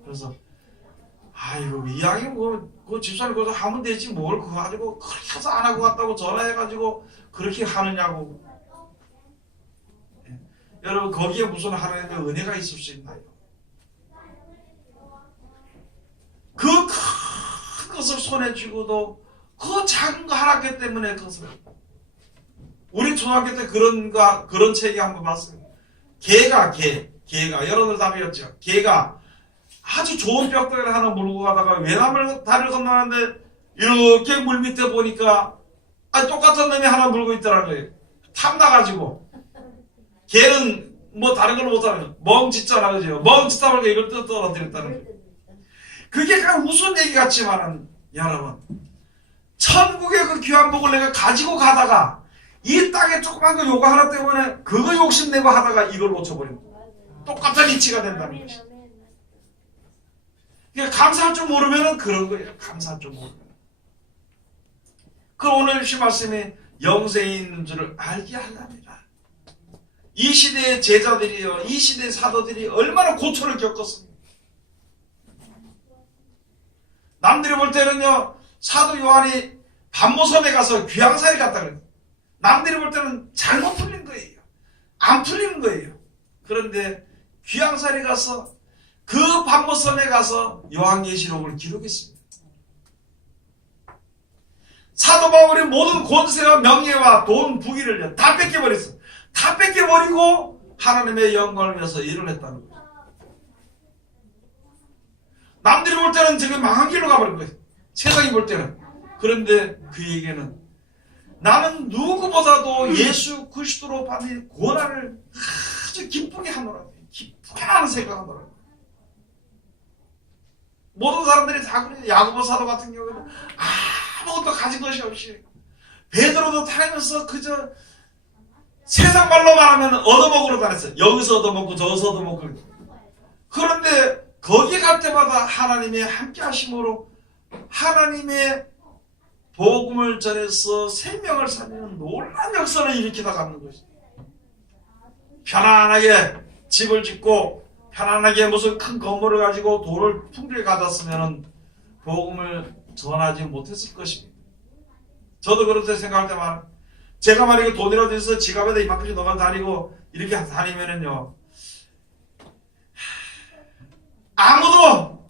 그래서 아이고 이왕이 그 집사님 그거 하면 되지 뭘 그거 가지고 그렇게 해서 안 하고 갔다고 전화해가지고 그렇게 하느냐고. 여러분 거기에 무슨 하나님의 은혜가 있을 수 있나요? 그 큰 것을 손에 쥐고도 그 작은 거 하나께 때문에 그것을 우리 중학교 때 그런 책이 한번 봤어요. 개가 여러분들 다 배웠죠. 개가 아주 좋은 벽돌을 하나 몰고 가다가 외나무 다리를 건너는데 이렇게 물 밑에 보니까 똑같은 놈이 하나 물고 있더라는 거예요. 탐나가지고 개는 뭐 다른 걸 못하는 멍짓잖아 그죠. 멍짓다 보니까 이걸 떨어뜨렸다는 거예요. 그게 그냥 무슨 얘기 같지만은 여러분 천국의 그 귀한 복을 내가 가지고 가다가 이 땅에 조그만 거 요거 하나 때문에 그거 욕심내고 하다가 이걸 놓쳐버린 거예요. 똑같은 이치가 된다는 것이. 그러니까 감사할 줄 모르면은 그런 거예요. 감사할 줄 모르면. 그 오늘 시 말씀이 영생이 있는 줄을 알게 하랍니다. 이 시대의 제자들이요, 이 시대의 사도들이 얼마나 고초를 겪었습니까? 남들이 볼 때는요, 사도 요한이 반모섬에 가서 귀양살이 갔다 그래요. 남들이 볼 때는 잘못 풀린 거예요. 안 풀리는 거예요. 그런데 귀양살이 가서 그 반모섬에 가서 요한계시록을 기록했습니다. 사도 바울이 모든 권세와 명예와 돈, 부귀를 다 뺏겨버렸어. 다 뺏겨버리고 하나님의 영광을 위해서 일을 했다는 거예요. 남들이 볼 때는 저게 망한 길로 가버린 거예요. 세상이 볼 때는. 그런데 그에게는 나는 누구보다도 예수 그리스도로 받는 고난을 아주 기쁘게 하노라. 기쁘게 하는 생각하노라. 모든 사람들이 다 그래요. 야고보 사도 같은 경우는 아무것도 가진 것이 없이 베드로도 다니면서 그저 세상 말로 말하면 얻어먹으러 다녔어요. 여기서 얻어먹고 저기서 얻어먹고. 그런데 거기 갈 때마다 하나님의 함께 하심으로 하나님의 복음을 전해서 생명을 살리는 놀라운 역사를 일으키다 가는 것이죠. 편안하게 집을 짓고 편안하게 무슨 큰 건물을 가지고 돈을 풍부하게 가졌으면 복음을 전하지 못했을 것입니다. 저도 그렇게 생각할 때만 제가 만약에 돈이라도 있어서 지갑에다 이만큼씩 넣어 다니고 이렇게 다니면은요 아무도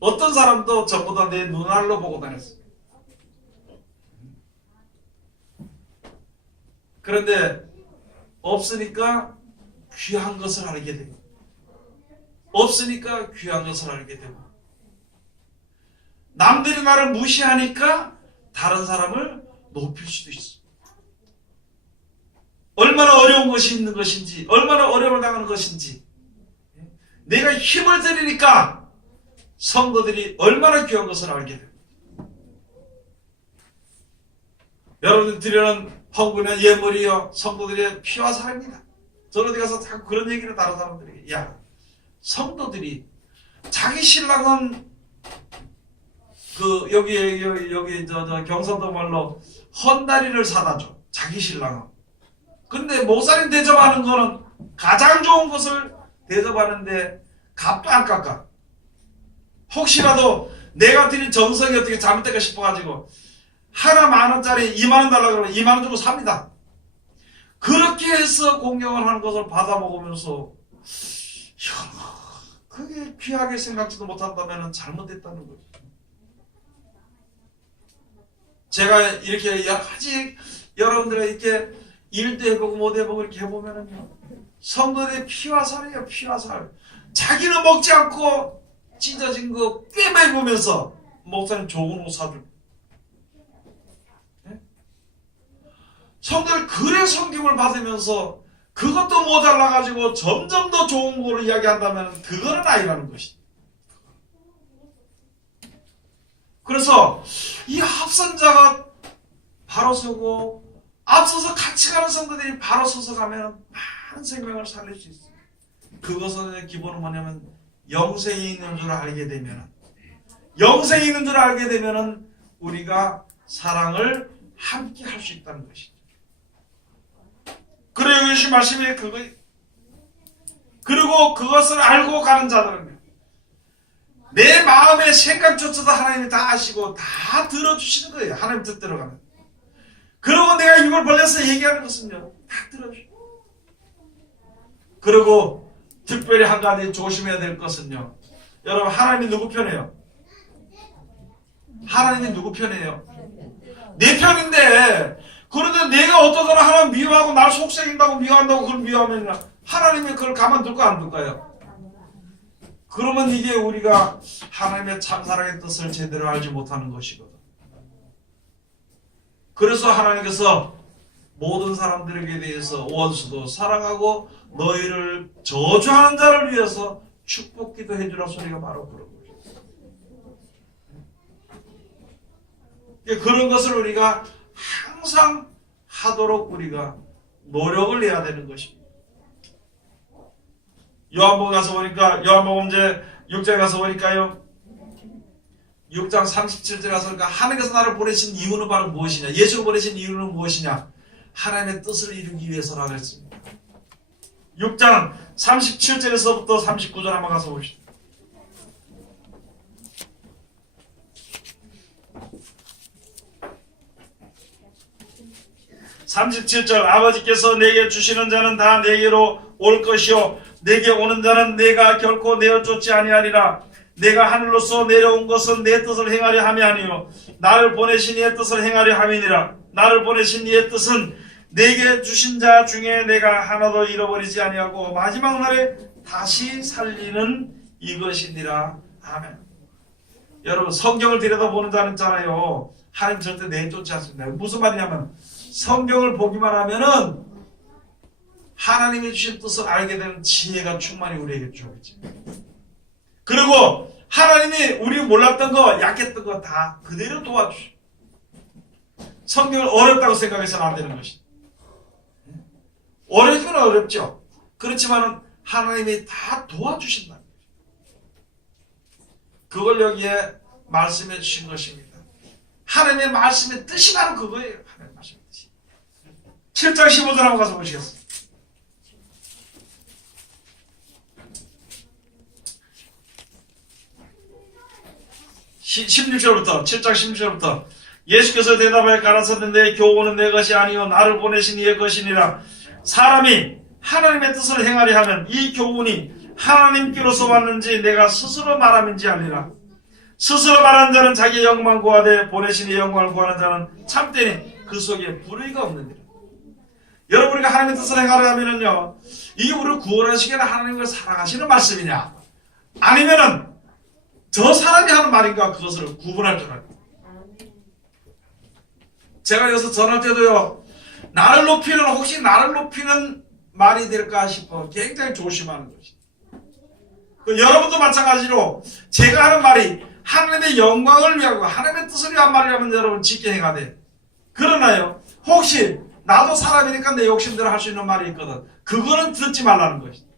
어떤 사람도 전부 다 내 눈알로 보고 다녔어요. 그런데 없으니까 귀한 것을 알게 되고 없으니까 귀한 것을 알게 되고 남들이 나를 무시하니까 다른 사람을 높일 수도 있어. 얼마나 어려운 것이 있는 것인지 얼마나 어려움을 당하는 것인지 내가 힘을 들이니까 성도들이 얼마나 귀한 것을 알게 됩니다. 여러분들 드리는 헌금의 예물이요 성도들의 피와 살입니다. 저는 어디 가서 자꾸 그런 얘기를 다른 사람들이 야 성도들이 자기 신랑은 그 여기 저 경상도 말로 헌다리를 사다 줘. 자기 신랑은. 근데 목사님 대접하는 거는 가장 좋은 것을 대접하는데 값도 안 깎아. 혹시라도 내가 드린 정성이 어떻게 잘못될까 싶어가지고 하나 10,000원짜리 20,000원 달라고 그러면 20,000원 주고 삽니다. 그렇게 해서 공경을 하는 것을 받아 먹으면서 그게 귀하게 생각지도 못한다면 잘못됐다는 거죠. 제가 이렇게 여러 가지 여러분들의 이렇게 일도 해보고 못 해보고 이렇게 해보면은요 성도들의 피와 살이에요. 피와 살. 자기는 먹지 않고 찢어진 거 꿰매보면서 목사님 좋은 옷 사주고 네? 성도들 그래 성경을 받으면서 그것도 모자라가지고 점점 더 좋은 거를 이야기한다면 그거는 아니라는 것이죠. 그래서 이 합선자가 바로 서고, 앞서서 같이 가는 성도들이 바로 서서 가면 많은 생명을 살릴 수 있어요. 그것의 기본은 뭐냐면 영생이 있는 줄 알게 되면, 영생이 있는 줄 알게 되면 우리가 사랑을 함께 할 수 있다는 것이죠. 그리고 예수 말씀이 그거예요. 그리고 그것을 알고 가는 자들은 내 마음의 생각조차도 하나님이 다 아시고 다 들어주시는 거예요. 하나님 뜻대로 가면. 그리고 내가 입을 벌려서 얘기하는 것은요, 다 들어주고. 그리고 특별히 한 가지 조심해야 될 것은요, 여러분, 하나님이 누구 편이에요? 하나님이 누구 편이에요? 내 편인데, 그런데 내가 어떠거나 하나님 미워하고 날 속삭인다고 미워한다고 그걸 미워하면 하나님이 그걸 가만둘까 안 둘까요? 그러면 이게 우리가 하나님의 참사랑의 뜻을 제대로 알지 못하는 것이거든. 그래서 하나님께서 모든 사람들에게 대해서 원수도 사랑하고 너희를 저주하는 자를 위해서 축복기도 해주라 소리가 바로 그런 거죠. 그런 것을 우리가 항상 하도록 우리가 노력을 해야 되는 것입니다. 요한복음 가서 보니까, 요한복음 이제 6장에 가서 보니까요, 6장 37절 가서 보니까 하나님께서 나를 보내신 이유는 바로 무엇이냐, 예수를 보내신 이유는 무엇이냐, 하나님의 뜻을 이루기 위해서라고 했습니다. 6장 37절에서부터 39절 한번 가서 봅시다. 아버지께서 내게 주시는 자는 다 내게로 올 것이요 내게 오는 자는 내가 결코 내어 쫓지 아니하리라. 내가 하늘로서 내려온 것은 내 뜻을 행하려 함이 아니요 나를 보내신 이의 뜻을 행하려 함이니라. 나를 보내신 이의 뜻은 내게 주신 자 중에 내가 하나도 잃어버리지 아니하고 마지막 날에 다시 살리는 이것이니라. 아멘. 여러분, 성경을 들여다보는 자는 있잖아요, 하나님 절대 내쫓지 않습니다. 무슨 말이냐면 성경을 보기만 하면은 하나님이 주신 뜻을 알게 되는 지혜가 충만히 우리에게 주어지죠. 그리고 하나님이 우리 몰랐던 거, 약했던 거 다 그대로 도와주셔. 성경을 어렵다고 생각해서는 안 되는 것이죠. 어렵긴 어렵죠. 그렇지만 하나님이 다 도와주신다는 거죠. 그걸 여기에 말씀해 주신 것입니다. 하나님의 말씀의 뜻이 바로 그거예요. 하나님의 말씀의 뜻이. 7장 15절 한번 가서 보시겠습니다. 16절부터 7장 16절부터 예수께서 대답하여 가라사대 내 교훈은 내 것이 아니요 나를 보내신 이의 것이니라. 사람이 하나님의 뜻을 행하려 하면 이 교훈이 하나님께로서 왔는지 내가 스스로 말함인지 알리라. 스스로 말하는 자는 자기의 영광 구하되 보내신 이의 영광을 구하는 자는 참되니 그 속에 불의가 없느니라. 여러분, 우리가 하나님의 뜻을 행하려 하면은요, 이게 우리를 구원하시기에는 하나님을 사랑하시는 말씀이냐, 아니면은 저 사람이 하는 말인가, 그것을 구분할 줄 알아요. 제가 여기서 전할 때도요, 혹시 나를 높이는 말이 될까 싶어 굉장히 조심하는 것이. 여러분도 마찬가지로 제가 하는 말이 하나님의 영광을 위하고 하나님의 뜻을 위한 말이라면 여러분 지켜 행하되, 그러나요, 혹시 나도 사람이니까 내 욕심대로 할 수 있는 말이 있거든, 그거는 듣지 말라는 것이다.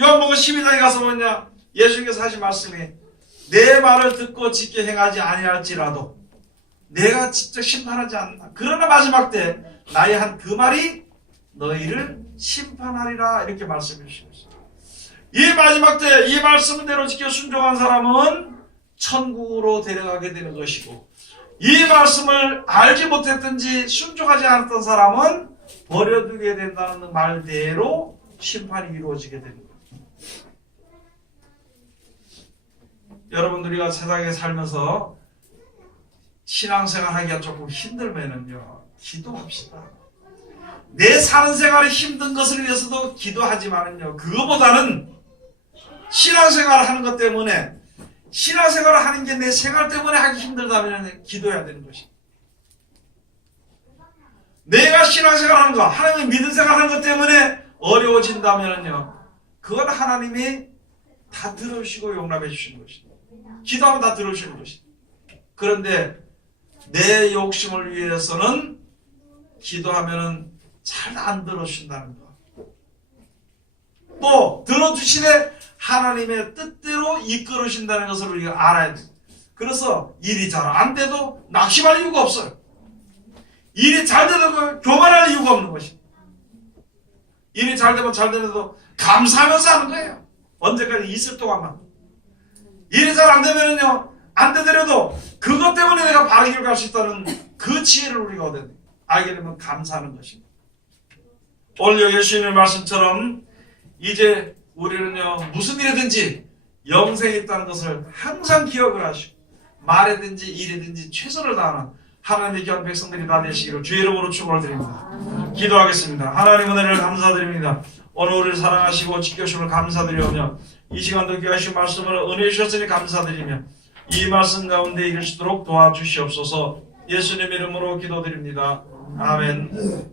요한복음 12장에 가서 뭐냐, 예수님께서 하신 말씀이 내 말을 듣고 지켜 행하지 아니할지라도 내가 직접 심판하지 않는다. 그러나 마지막 때 나의 한 그 말이 너희를 심판하리라, 이렇게 말씀해 주셨습니다. 이 마지막 때 이 말씀대로 지켜 순종한 사람은 천국으로 데려가게 되는 것이고, 이 말씀을 알지 못했든지 순종하지 않았던 사람은 버려두게 된다는 말대로 심판이 이루어지게 되는 거예요. 여러분, 우리가 세상에 살면서 신앙생활 하기가 조금 힘들면은요, 기도합시다. 내 사는 생활이 힘든 것을 위해서도 기도하지만은요, 그거보다는 신앙생활을 하는 것 때문에, 신앙생활을 하는 게 내 생활 때문에 하기 힘들다면 기도해야 되는 것입니다. 내가 신앙생활 하는 거, 하나님의 믿음 생활 하는 것 때문에 어려워진다면요, 그건 하나님이 다 들어주시고 용납해 주시는 것입니다. 기도하면 다 들어주시는 것입니다. 그런데 내 욕심을 위해서는 기도하면은 잘 안 들어주신다는 거. 또 들어주시되 하나님의 뜻대로 이끌으신다는 것을 우리가 알아야 돼. 그래서 일이 잘 안 돼도 낙심할 이유가 없어요. 일이 잘 되도 교만할 이유가 없는 것이. 일이 잘 되면 잘 되는데도 감사하면서 하는 거예요. 언제까지 있을 동안만. 일이 잘 안 되면은요, 안 되더라도 그것 때문에 내가 바른 길 갈 수 있다는 그 지혜를 우리가 얻어야 돼. 알게 되면 감사하는 것입니다. 오늘 예수님의 말씀처럼 이제 우리는요, 무슨 일이든지 영생이 있다는 것을 항상 기억을 하시고 말이든지 일이든지 최선을 다하는 하나님의 귀한 백성들이 다 되시기를 주의 이름으로 축원을 드립니다. 기도하겠습니다. 하나님 은혜를 감사드립니다. 오늘 우리를 사랑하시고 지켜주심을 감사드리오며 이 시간도 귀하신 말씀을 은혜 주셨으니 감사드리며 이 말씀 가운데 이길 수 있도록 도와주시옵소서. 예수님 이름으로 기도드립니다. 아멘.